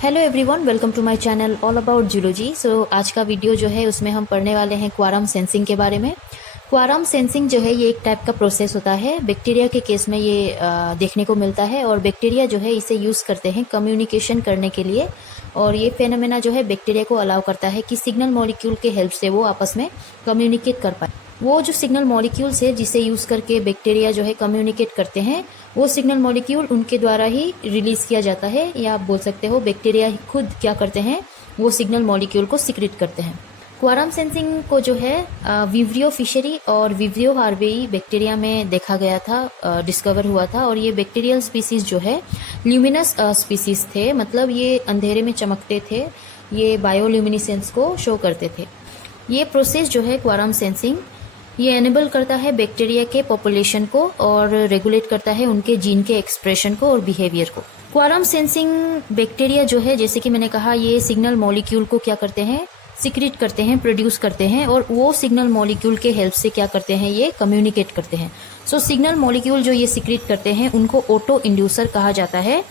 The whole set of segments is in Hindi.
Hello everyone, welcome to my channel all about zoology. So आज का वीडियो जो है उसमें हम पढ़ने वाले हैं क्वारम सेंसिंग के बारे में। क्वारम सेंसिंग जो है ये एक टाइप का प्रोसेस होता है। बैक्टीरिया के केस में ये देखने को मिलता है और बैक्टीरिया जो है इसे यूज़ करते हैं कम्युनिकेशन करने के लिए। और ये फेनोमेना जो है बैक्टीरिया को अलाउ करता है कि सिग्नल मॉलिक्यूल के हेल्प से वो आपस में कम्युनिकेट कर पाए। वो जो सिग्नल मॉलिक्यूल्स है जिसे यूज़ करके बैक्टीरिया जो है कम्युनिकेट करते हैं, वो सिग्नल मॉलिक्यूल उनके द्वारा ही रिलीज किया जाता है, या आप बोल सकते हो बैक्टीरिया खुद क्या करते हैं, वो सिग्नल मॉलिक्यूल को सिक्रेट करते हैं। क्वारम सेंसिंग को जो है विब्रियो फिशरी और विब्रियो हार्वेई बैक्टीरिया में देखा गया था, डिस्कवर हुआ था। और ये बैक्टीरियल स्पीसीज जो है ल्यूमिनस स्पीसीज थे, मतलब ये अंधेरे में चमकते थे, ये बायोल्यूमिनिसेंस को शो करते थे। ये प्रोसेस जो है क्वारम सेंसिंग, ये एनेबल करता है बैक्टीरिया के पॉपुलेशन को और रेगुलेट करता है उनके जीन के एक्सप्रेशन को और बिहेवियर को। क्वारम सेंसिंग बैक्टीरिया जो है, जैसे कि मैंने कहा, ये सिग्नल मॉलिक्यूल को क्या करते हैं, सिक्रेट करते हैं, प्रोड्यूस करते हैं, और वो सिग्नल मॉलिक्यूल के हेल्प से क्या करते हैं, ये कम्युनिकेट करते हैं। सो सिग्नल मॉलिक्यूल जो ये सिक्रेट करते हैं उनको ऑटो इंड्यूसर कहा जाता है।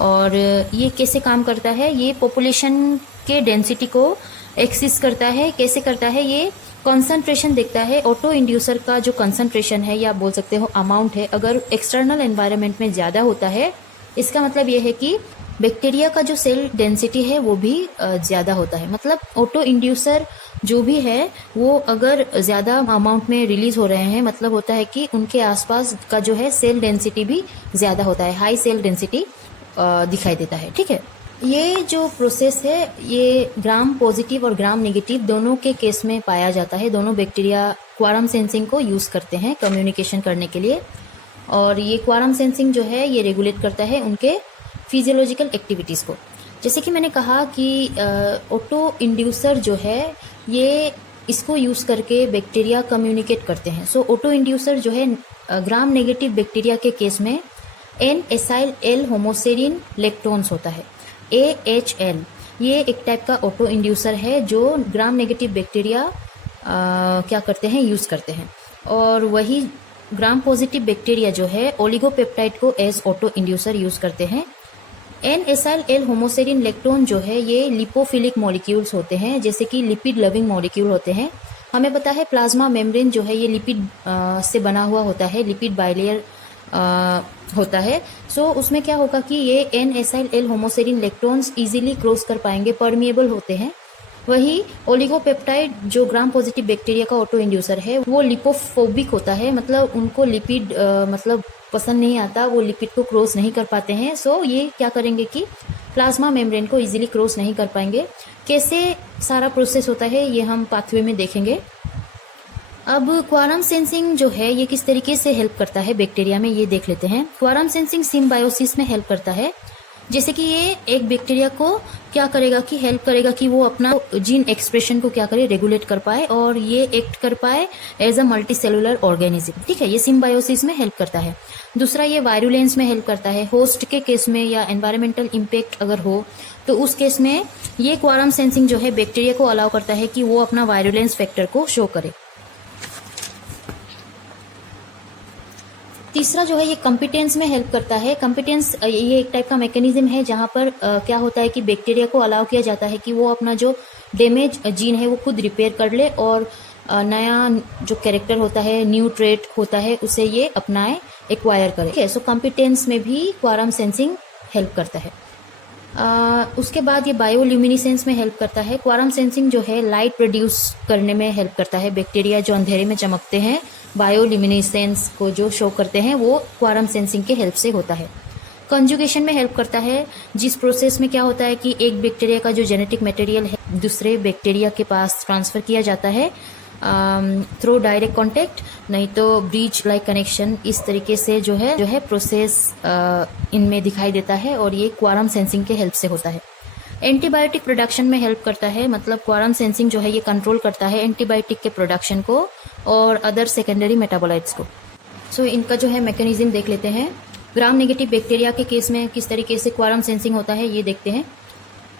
और ये कैसे काम करता है, ये पॉपुलेशन के डेंसिटी को एक्सिस करता है। कैसे करता है, ये कंसंट्रेशन देखता है। ऑटो इंड्यूसर का जो कंसंट्रेशन है, या बोल सकते हो अमाउंट है, अगर एक्सटर्नल एनवायरनमेंट में ज़्यादा होता है, इसका मतलब ये है कि बैक्टीरिया का जो सेल डेंसिटी है वो भी ज़्यादा होता है। मतलब ऑटो इंड्यूसर जो भी है वो अगर ज़्यादा अमाउंट में रिलीज हो रहे हैं, मतलब होता है कि उनके आसपास का जो है सेल डेंसिटी भी ज़्यादा होता है, हाई सेल डेंसिटी दिखाई देता है। ठीक है, ये जो प्रोसेस है ये ग्राम पॉजिटिव और ग्राम नेगेटिव दोनों के केस में पाया जाता है। दोनों बैक्टीरिया क्वारम सेंसिंग को यूज़ करते हैं कम्युनिकेशन करने के लिए। और ये क्वारम सेंसिंग जो है ये रेगुलेट करता है उनके फिजियोलॉजिकल एक्टिविटीज़ को। जैसे कि मैंने कहा कि ऑटो इंड्यूसर जो है ये इसको यूज़ करके बैक्टीरिया कम्युनिकेट करते हैं। सो ऑटो इंड्यूसर जो है ग्राम नेगेटिव बैक्टीरिया के केस में एन एसाइल एल होमोसेरिन लेक्टोन्स होता है, AHL। ये एक टाइप का ऑटो इंड्यूसर है जो ग्राम नेगेटिव बैक्टीरिया क्या करते हैं, यूज़ करते हैं। और वही ग्राम पॉजिटिव बैक्टीरिया जो है ओलिगोपेप्टाइड को एज ऑटो इंड्यूसर यूज़ करते हैं। N acyl L homoserine lactone जो है ये लिपोफिलिक मॉलिक्यूल्स होते हैं, जैसे कि लिपिड लविंग मॉलिक्यूल होते हैं। हमें पता है प्लाज्मा मेम्ब्रेन जो है ये लिपिड से बना हुआ होता है, लिपिड बाइलेयर होता है। सो उसमें क्या होगा कि ये N acyl L homoserine electrons easily cross कर पाएंगे, परमिएबल होते हैं। वही ओलिगोपेप्टाइड जो ग्राम पॉजिटिव बैक्टीरिया का ऑटो इंड्यूसर है वो लिपोफोबिक होता है, मतलब उनको लिपिड मतलब पसंद नहीं आता, वो लिपिड को क्रॉस नहीं कर पाते हैं। सो ये क्या करेंगे कि प्लाज्मा मेम्ब्रेन को इजीली क्रॉस नहीं कर पाएंगे। कैसे सारा प्रोसेस होता है ये हम पाथवे में देखेंगे। अब क्वारम सेंसिंग जो है ये किस तरीके से हेल्प करता है बैक्टीरिया में, ये देख लेते हैं। क्वारम सेंसिंग सिम्बायोसिस में हेल्प करता है। जैसे कि ये एक बैक्टीरिया को क्या करेगा कि हेल्प करेगा कि वो अपना जीन एक्सप्रेशन को क्या करे, रेगुलेट कर पाए, और ये एक्ट कर पाए as a multicellular organism. ठीक है, ये सिम्बायोसिस में हेल्प करता है। दूसरा, ये वायरुलेंस में हेल्प करता है। होस्ट के केस में या एनवायरमेंटल इम्पैक्ट अगर हो तो उस केस में ये क्वारम सेंसिंग जो है बैक्टीरिया को अलाउ करता है कि वो अपना वायरुलेंस फैक्टर को शो करे। तीसरा जो है ये कॉम्पिटेंस में हेल्प करता है। कॉम्पिटेंस ये एक टाइप का मैकेनिज्म है जहाँ पर क्या होता है कि बैक्टीरिया को अलाउ किया जाता है कि वो अपना जो डैमेज जीन है वो खुद रिपेयर कर ले, और नया जो कैरेक्टर होता है, न्यू ट्रेट होता है, उसे ये अपनाए, एक्वायर करे। ठीक है, सो कॉम्पिटेंस में भी क्वारम सेंसिंग हेल्प करता है। उसके बाद ये बायोल्यूमिनिसेंस में हेल्प करता है। क्वारम सेंसिंग जो है लाइट प्रोड्यूस करने में हेल्प करता है। बैक्टीरिया जो अंधेरे में चमकते हैं, बायोल्यूमिनिसेंस को जो शो करते हैं, वो क्वारम सेंसिंग के हेल्प से होता है। कंजुगेशन में हेल्प करता है, जिस प्रोसेस में क्या होता है कि एक बैक्टीरिया का जो जेनेटिक मटेरियल है दूसरे बैक्टीरिया के पास ट्रांसफर किया जाता है थ्रू डायरेक्ट कांटेक्ट, नहीं तो ब्रीच लाइक कनेक्शन। इस तरीके से जो है प्रोसेस इनमें दिखाई देता है, और ये क्वारम सेंसिंग के हेल्प से होता है। एंटीबायोटिक प्रोडक्शन में हेल्प करता है, मतलब क्वारम सेंसिंग जो है ये कंट्रोल करता है एंटीबायोटिक के प्रोडक्शन को और अदर सेकेंडरी मेटाबोलाइट्स को। सो इनका जो है मैकेनिज्म देख लेते हैं। ग्राम नेगेटिव बैक्टीरिया के केस में किस तरीके से क्वारम सेंसिंग होता है ये देखते हैं।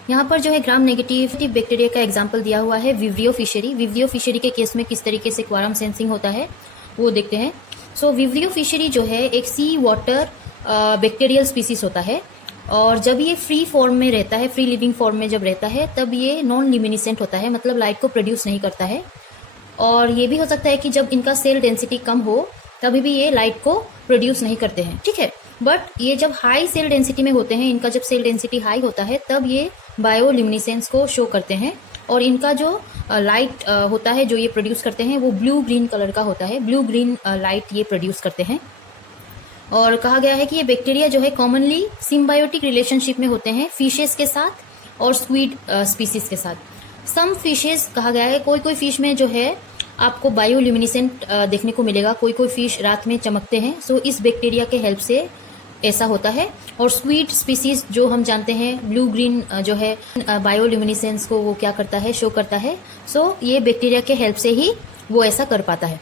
यहाँ पर जो है ग्राम नेगेटिव बैक्टीरिया का एग्जाम्पल दिया हुआ है, विब्रियो फिशरी। विब्रियो फिशरी के केस में किस तरीके से क्वारम सेंसिंग होता है वो देखते हैं। सो विब्रियो फिशरी जो है एक सी वाटर बैक्टीरियल स्पीसीज होता है। और जब ये फ्री फॉर्म में रहता है, फ्री लिविंग फॉर्म में जब रहता है, तब ये नॉन ल्यूमिनेसेंट होता है, मतलब लाइट को प्रोड्यूस नहीं करता है। और ये भी हो सकता है कि जब इनका सेल डेंसिटी कम हो तभी भी ये लाइट को प्रोड्यूस नहीं करते हैं, ठीक है। बट ये जब हाई सेल डेंसिटी में होते हैं, इनका जब सेल डेंसिटी हाई होता है तब ये बायोल्यूमिनेसेंस को शो करते हैं। और इनका जो लाइट होता है जो ये प्रोड्यूस करते हैं वो ब्लू ग्रीन कलर का होता है, ब्लू ग्रीन लाइट ये प्रोड्यूस करते हैं। और कहा गया है कि ये बैक्टीरिया जो है कॉमनली सिम्बायोटिक रिलेशनशिप में होते हैं फिशेस के साथ और स्क्विड स्पीसीज के साथ। सम फिशेस कहा गया है, कोई कोई फिश में जो है आपको बायोल्यूमिनेसेंट देखने को मिलेगा, कोई कोई फिश रात में चमकते हैं, सो इस बैक्टीरिया के हेल्प से ऐसा होता है। और स्क्विड स्पीसीज जो हम जानते हैं ब्लू ग्रीन जो है बायोल्यूमिनेसेंस को वो क्या करता है, शो करता है। सो ये बैक्टीरिया के हेल्प से ही वो ऐसा कर पाता है।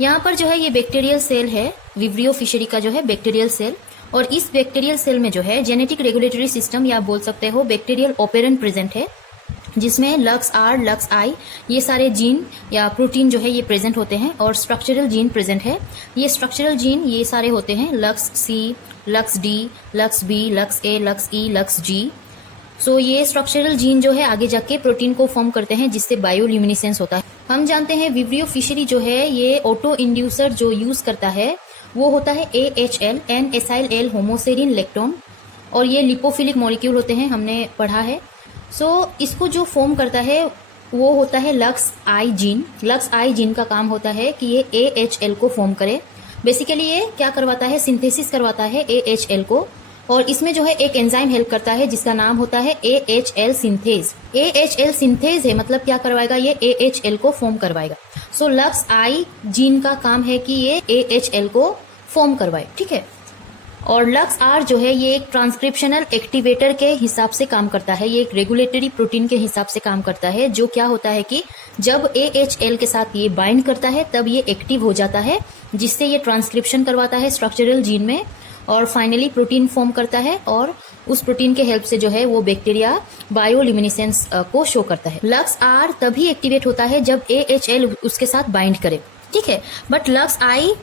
यहाँ पर जो है ये बैक्टीरियल सेल है, विब्रियो फिशरी का जो है बैक्टीरियल सेल। और इस बैक्टीरियल सेल में जो है जेनेटिक रेगुलेटरी सिस्टम या बोल सकते हो बैक्टीरियल ऑपेरेंट प्रेजेंट है, जिसमें लक्स आर, लक्स आई ये सारे जीन या प्रोटीन जो है ये प्रेजेंट होते हैं। और स्ट्रक्चरल जीन प्रेजेंट है। ये स्ट्रक्चरल जीन ये सारे होते हैं lux C, lux D, lux B, lux A, lux E, lux G. So ये स्ट्रक्चरल जीन जो है आगे जाके प्रोटीन को फॉर्म करते हैं जिससे बायोल्यूमिनेसेंस होता है। हम जानते हैं विब्रियो फिशरी जो है ये ऑटो इंड्यूसर जो यूज करता है वो होता है AHL, N acyl L homoserine lactone. और ये लिपोफिलिक मॉलिक्यूल होते हैं, हमने पढ़ा है। सो इसको जो फॉर्म करता है वो होता है लक्स आई जीन। लक्स आई जीन का काम होता है कि ये AHL को फॉर्म करे। बेसिकली ये क्या करवाता है, सिंथेसिस करवाता है AHL को। और इसमें जो है एक एंजाइम हेल्प करता है जिसका नाम होता है AHL सिंथेज। AHL सिंथेज है मतलब क्या करवाएगा, ये AHL को फॉर्म करवाएगा। सो लक्स आई जीन का काम है कि ये AHL को फॉर्म करवाए, ठीक है। और लक्स आर जो है ये एक ट्रांसक्रिप्शनल एक्टिवेटर के हिसाब से काम करता है, ये एक रेगुलेटरी प्रोटीन के हिसाब से काम करता है। जो क्या होता है कि जब AHL के साथ ये बाइंड करता है तब ये एक्टिव हो जाता है, जिससे ये ट्रांसक्रिप्शन करवाता है स्ट्रक्चरल जीन में और फाइनली प्रोटीन फॉर्म करता है। और उस प्रोटीन के हेल्प से जो है वो बैक्टीरिया बायोल्यूमिनेसेंस को शो करता है। लक्स आर तभी एक्टिवेट होता है जब AHL उसके साथ बाइंड करे, ठीक है। बट लक्स आई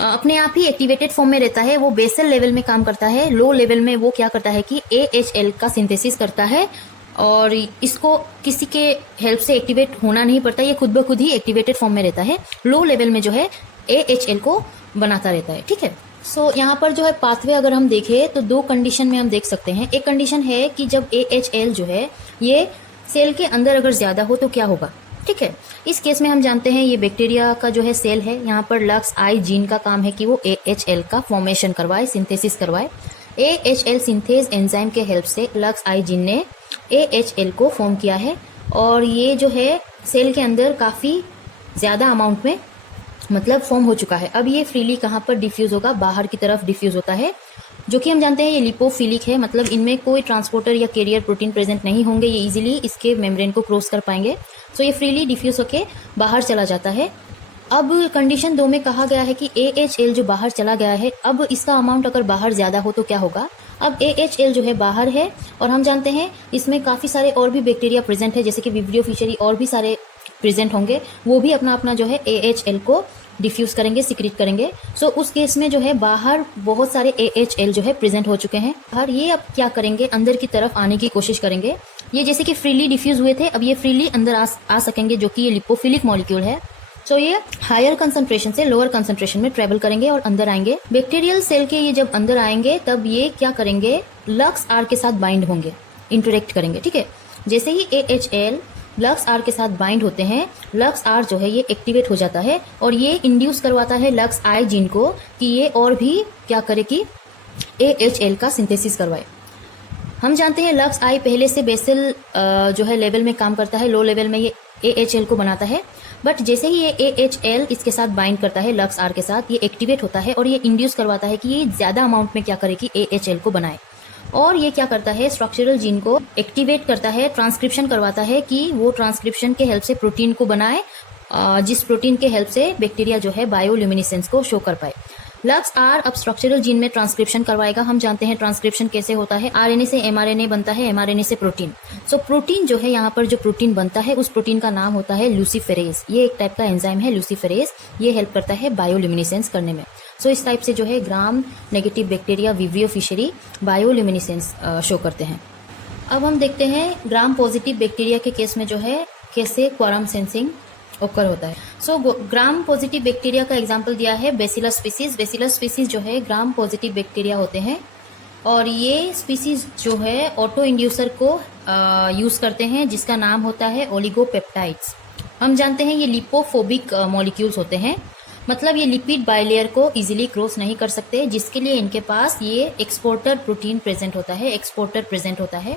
अपने आप ही एक्टिवेटेड फॉर्म में रहता है, वो बेसल लेवल में काम करता है। लो लेवल में वो क्या करता है कि AHL का सिंथेसिस करता है और इसको किसी के हेल्प से एक्टिवेट होना नहीं पड़ता, ये खुद ब खुद ही एक्टिवेटेड फॉर्म में रहता है। लो लेवल में जो है AHL को बनाता रहता है, ठीक है। सो यहाँ पर जो है पाथवे अगर हम देखें तो दो कंडीशन में हम देख सकते हैं। एक कंडीशन है कि जब AHL जो है ये सेल के अंदर अगर ज्यादा हो तो क्या होगा, ठीक है। इस केस में हम जानते हैं ये बैक्टीरिया का जो है सेल है, यहाँ पर लक्स आई जीन का काम है कि वो AHL का फॉर्मेशन करवाए, सिंथेसिस करवाए। AHL सिंथेज एंजाइम के हेल्प से लक्स आई जीन ने AHL को फॉर्म किया है और ये जो है सेल के अंदर काफी ज्यादा अमाउंट में मतलब फॉर्म हो चुका है। अब ये फ्रीली कहाँ पर डिफ्यूज होगा, बाहर की तरफ डिफ्यूज होता है, जो कि हम जानते हैं ये लिपोफिलिक है, मतलब इनमें कोई ट्रांसपोर्टर या कैरियर प्रोटीन प्रेजेंट नहीं होंगे, ये इजीली इसके मेम्ब्रेन को क्रॉस कर पाएंगे। सो ये फ्रीली डिफ्यूज होके बाहर चला जाता है। अब कंडीशन 2 में कहा गया है कि AHL जो बाहर चला गया है, अब इसका अमाउंट अगर बाहर ज्यादा हो तो क्या होगा। अब AHL जो है बाहर है और हम जानते हैं इसमें काफी सारे और भी बैक्टीरिया प्रेजेंट है, जैसे कि विब्रियो फिशरी और भी सारे प्रेजेंट होंगे, वो भी अपना अपना जो है AHL को डिफ्यूज करेंगे, सिक्रीट करेंगे। सो उस केस में जो है बाहर बहुत सारे AHL जो है प्रेजेंट हो चुके हैं। बाहर ये अब क्या करेंगे, अंदर की तरफ आने की कोशिश करेंगे। ये जैसे कि फ्रीली डिफ्यूज हुए थे, अब ये फ्रीली अंदर आ सकेंगे, जो कि ये लिपोफिलिक मॉलिक्यूल है। सो ये हायर कंसंट्रेशन से लोअर कंसंट्रेशन में ट्रेवल करेंगे और अंदर आएंगे। बैक्टीरियल सेल के ये जब अंदर आएंगे तब ये क्या करेंगे, लक्स आर के साथ बाइंड होंगे, इंटरेक्ट करेंगे, ठीक है। जैसे ही AHL लक्स आर के साथ बाइंड होते हैं, लक्स आर जो है ये एक्टिवेट हो जाता है और ये इंड्यूस करवाता है लक्स आई जीन को कि ये और भी क्या करे कि AHL का सिंथेसिस करवाए। हम जानते हैं लक्स आई पहले से बेसल जो है लेवल में काम करता है, लो लेवल में ये AHL को बनाता है। बट जैसे ही ये AHL इसके साथ बाइंड करता है लक्स आर के साथ, ये एक्टिवेट होता है और ये इंड्यूस करवाता है कि ये ज्यादा अमाउंट में क्या करे कि AHL को बनाए। और ये क्या करता है, स्ट्रक्चरल जीन को एक्टिवेट करता है, ट्रांसक्रिप्शन करवाता है कि वो ट्रांसक्रिप्शन के हेल्प से प्रोटीन को बनाए, जिस प्रोटीन के हेल्प से बैक्टीरिया जो है बायोल्यूमिनेसेंस को शो कर पाए। लक्स आर अब स्ट्रक्चरल जीन में ट्रांसक्रिप्शन करवाएगा। हम जानते हैं ट्रांसक्रिप्शन कैसे होता है, RNA से mRNA बनता है, mRNA से प्रोटीन। सो प्रोटीन जो है यहाँ पर जो प्रोटीन बनता है उस प्रोटीन का नाम होता है लूसीफेरेज। ये एक टाइप का एंजाइम है लूसीफेरेज, ये हेल्प करता है बायोल्यूमिनेसेंस करने में। सो इस टाइप से जो है gram negative bacteria Vibrio fischeri bioluminescence show करते हैं। अब हम देखते हैं ग्राम पॉजिटिव बैक्टीरिया के केस में जो है कैसे क्वारम सेंसिंग ओकर होता है। सो ग्राम पॉजिटिव बैक्टीरिया का एग्जाम्पल दिया है बेसिलस स्पीसीज। बेसिलस स्पीसीज जो है ग्राम पॉजिटिव बैक्टीरिया होते हैं और ये स्पीसीज जो है ऑटो इंड्यूसर को यूज करते हैं जिसका नाम होता है ओलिगोपेप्टाइड्स। हम जानते हैं ये लिपोफोबिक मॉलिक्यूल्स होते हैं, मतलब ये लिपिड बाइलेयर को इजीली क्रॉस नहीं कर सकते, जिसके लिए इनके पास ये एक्सपोर्टर प्रोटीन प्रेजेंट होता है, एक्सपोर्टर प्रेजेंट होता है।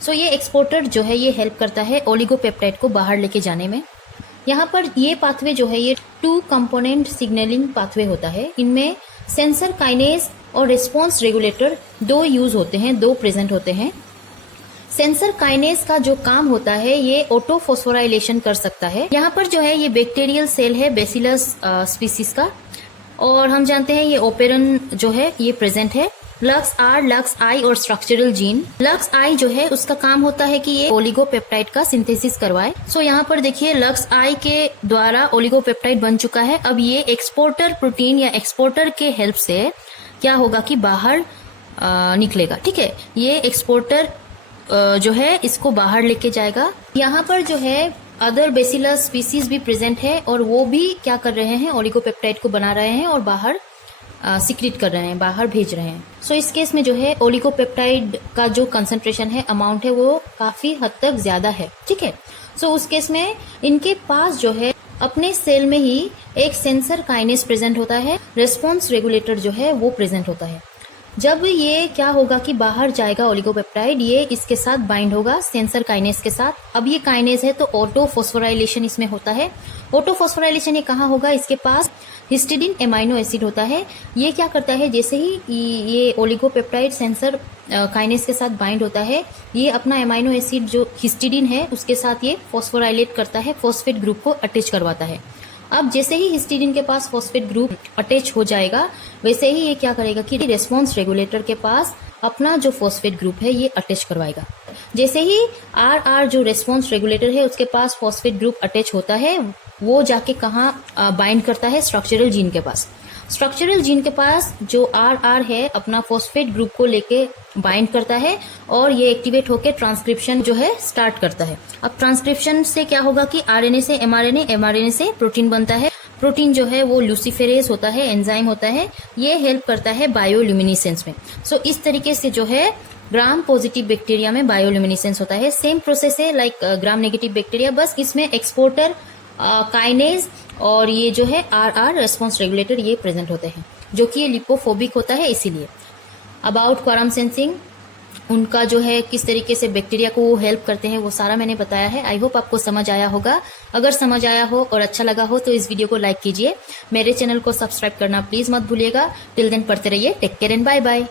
सो ये एक्सपोर्टर जो है ये हेल्प करता है ओलिगोपेप्टाइड को बाहर लेके जाने में। यहाँ पर ये पाथवे जो है ये 2 कंपोनेंट सिग्नलिंग पाथवे होता है। इनमें सेंसर काइनेज और रिस्पॉन्स रेगुलेटर 2 यूज होते हैं, 2 प्रेजेंट होते हैं। सेंसर काइनेज का जो काम होता है ये ऑटो फॉस्फोराइलेशन कर सकता है। यहाँ पर जो है ये बैक्टीरियल सेल है बेसिलस स्पीसीज का, और हम जानते हैं ये ओपेरन जो है ये प्रेजेंट है। लक्स आर, लक्स आई और स्ट्रक्चरल जीन। लक्स आई जो है उसका काम होता है कि ये ओलिगोपेप्टाइड का सिंथेसिस करवाए। सो यहाँ पर देखिए लक्स आई के द्वारा ओलिगोपेप्टाइड बन चुका है। अब ये एक्सपोर्टर प्रोटीन या एक्सपोर्टर के हेल्प से क्या होगा कि बाहर निकलेगा। ठीक है, ये एक्सपोर्टर जो है इसको बाहर लेके जाएगा। यहाँ पर जो है अदर बेसिलस स्पीसीज भी प्रेजेंट है और वो भी क्या कर रहे हैं, ओलिगोपेप्टाइड को बना रहे हैं और बाहर सिक्रीट कर रहे हैं, बाहर भेज रहे हैं। सो इस केस में जो है ओलिगोपेप्टाइड का जो कंसंट्रेशन है, अमाउंट है, वो काफी हद तक ज्यादा है। ठीक है, सो उस केस में इनके पास जो है अपने सेल में ही एक सेंसर काइनेज प्रेजेंट होता है, रेस्पॉन्स रेगुलेटर जो है वो प्रेजेंट होता है। जब ये क्या होगा कि बाहर जाएगा ओलिगोपेप्टाइड, ये इसके साथ बाइंड होगा सेंसर काइनेज के साथ। अब ये काइनेज है तो ऑटो फॉस्फोराइलेशन इसमें होता है। ऑटो फॉस्फोराइलेशन ये कहाँ होगा, इसके पास हिस्टिडीन एमाइनो एसिड होता है। ये क्या करता है, जैसे ही ये ओलिगोपेप्टाइड सेंसर काइनेज के साथ बाइंड होता है, ये अपना एमाइनो एसिड जो हिस्टिडीन है उसके साथ ये फॉस्फोराइलेट करता है, फॉस्फेट ग्रुप को अटैच करवाता है। अब जैसे ही हिस्टिडीन के पास फॉस्फेट ग्रुप अटैच हो जाएगा, वैसे ही ये क्या करेगा कि रेस्पॉन्स रेगुलेटर के पास अपना जो फॉस्फेट ग्रुप है ये अटैच करवाएगा। जैसे ही आर जो रेस्पॉन्स रेगुलेटर है उसके पास फॉस्फेट ग्रुप अटैच होता है, वो जाके कहाँ बाइंड करता है, स्ट्रक्चरल जीन के पास। स्ट्रक्चरल जीन के पास जो आर है अपना फॉस्फेट ग्रुप को लेके बाइंड करता है और ये एक्टिवेट होकर ट्रांसक्रिप्शन जो है स्टार्ट करता है। अब ट्रांसक्रिप्शन से क्या होगा कि आरएनए से एमआरएनए, एमआरएनए से प्रोटीन बनता है। प्रोटीन जो है वो लूसीफेरेज होता है, एंजाइम होता है, ये हेल्प करता है बायोल्यूमिनेसेंस में। सो इस तरीके से जो है ग्राम पॉजिटिव बैक्टीरिया में बायोल्यूमिनेसेंस होता है। सेम प्रोसेस है लाइक ग्राम नेगेटिव बैक्टीरिया, बस इसमें एक्सपोर्टर काइनेज और ये जो है आर रेस्पॉन्स रेगुलेटर ये प्रेजेंट होते हैं, जो कि ये लिपोफोबिक होता है। इसीलिए अबाउट क्वारम सेंसिंग, उनका जो है किस तरीके से बैक्टीरिया को वो हेल्प करते हैं, वो सारा मैंने बताया है। आई होप आपको समझ आया होगा। अगर समझ आया हो और अच्छा लगा हो तो इस वीडियो को लाइक कीजिए, मेरे चैनल को सब्सक्राइब करना प्लीज मत भूलिएगा। टिल देन पढ़ते रहिए। Take care and bye bye.